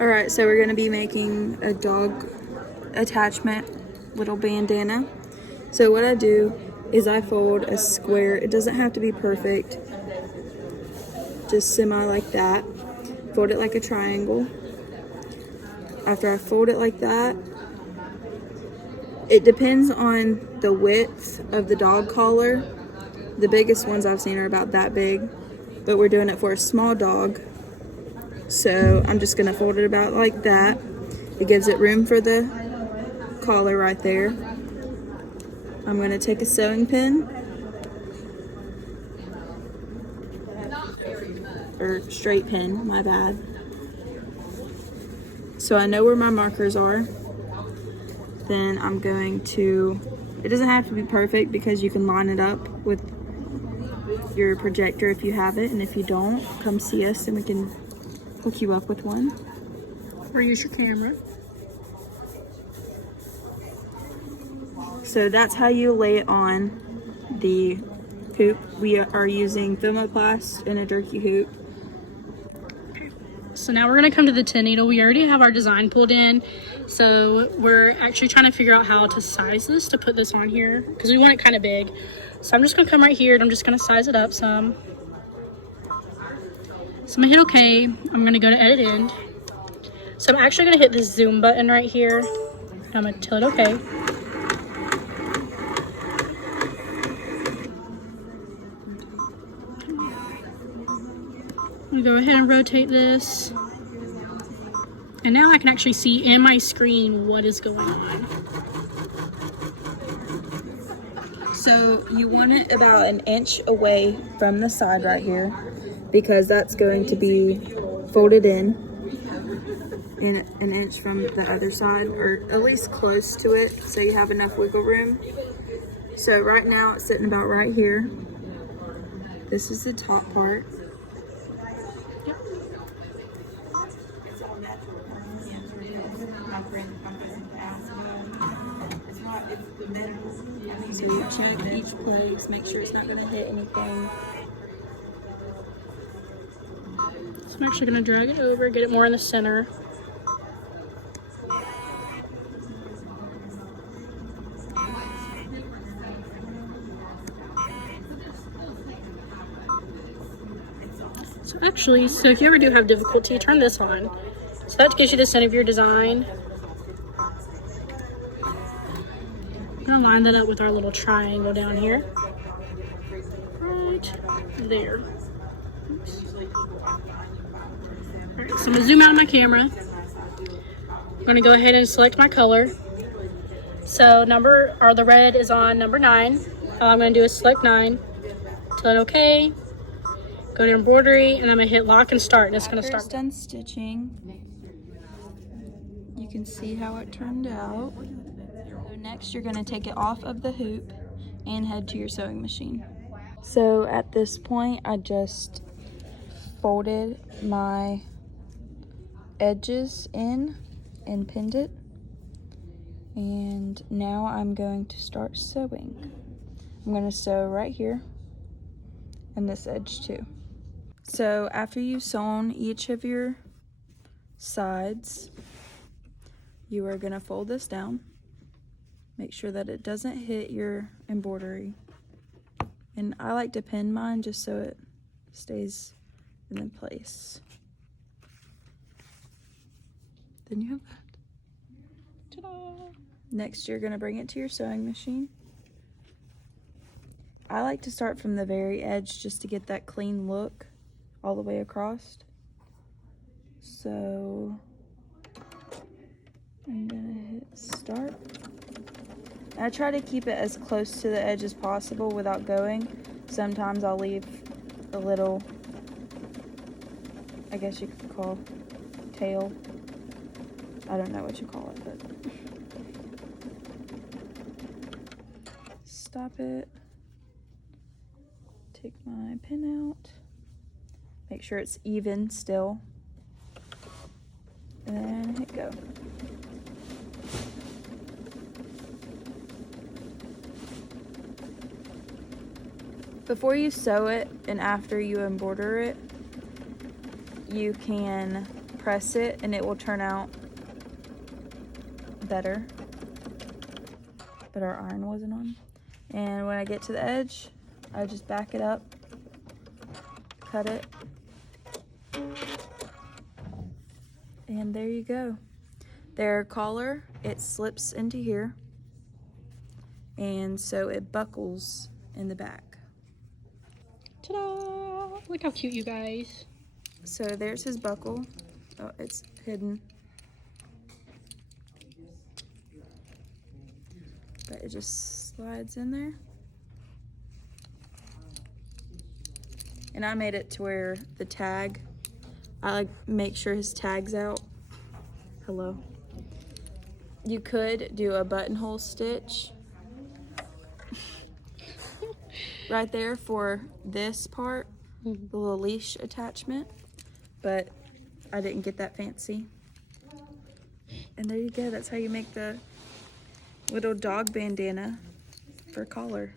Alright, so we're going to be making a dog attachment little bandana. So what I do is I fold a square. It doesn't have to be perfect. Just semi like that. Fold it like a triangle. After I fold it like that, it depends on the width of the dog collar. The biggest ones I've seen are about that big, but we're doing it for a small dog. So I'm just gonna fold it about like that. It gives it room for the collar right there. I'm gonna take a sewing pin, or straight pin, my bad. So I know where my markers are. Then I'm going to, it doesn't have to be perfect because you can line it up with your projector if you have it, and if you don't, come see us and we can hook you up with one. Or use your camera. So that's how you lay it on the hoop. We are using thermoplast and a jerky hoop. So now we're gonna come to the 10 needle. We already have our design pulled in. So we're actually trying to figure out how to size this to put this on here because we want it kind of big. So I'm just gonna come right here and I'm just gonna size it up some. So I'm gonna hit okay. I'm gonna go to edit end. So I'm actually gonna hit this zoom button right here. I'm gonna tell it okay. I'm gonna go ahead and rotate this. And now I can actually see in my screen what is going on. So you want it about an inch away from the side right here because that's going to be folded in an inch from the other side, or at least close to it, so you have enough wiggle room. So right now it's sitting about right here. This is the top part. So you check each place, make sure it's not going to hit anything. So I'm actually going to drag it over, get it more in the center. So actually, so if you ever do have difficulty, turn this on. So that gives you the center of your design. I'm gonna line that up with our little triangle down here. Right there. Oops. Alright, so I'm gonna zoom out of my camera. I'm gonna go ahead and select my color. So the red is on number 9. All I'm gonna do is select 9, tell it okay, go to embroidery, and I'm gonna hit lock and start, and it's gonna start. After it's done stitching, you can see how it turned out. So next you're going to take it off of the hoop and head to your sewing machine. So at this point I just folded my edges in and pinned it, and now I'm going to start sewing. I'm going to sew right here and this edge too. So after you've sewn each of your sides, you are going to fold this down. Make sure that it doesn't hit your embroidery. And I like to pin mine just so it stays in place. Then you have that. Ta-da! Next, you're going to bring it to your sewing machine. I like to start from the very edge just to get that clean look all the way across. So I'm gonna hit start. I try to keep it as close to the edge as possible without going. Sometimes I'll leave a little, I guess you could call tail. I don't know what you call it, but stop it. Take my pin out. Make sure it's even still. And then hit go. Before you sew it and after you embroider it, you can press it and it will turn out better. But our iron wasn't on. And when I get to the edge, I just back it up, cut it, and there you go. Their collar, it slips into here, and so it buckles in the back. Ta-da! Look how cute, you guys. So there's his buckle. Oh, it's hidden. But it just slides in there. And I made it to where the tag, I like make sure his tag's out. Hello. You could do a buttonhole stitch right there for this part, the little leash attachment, but I didn't get that fancy. And there you go, that's how you make the little dog bandana for collar.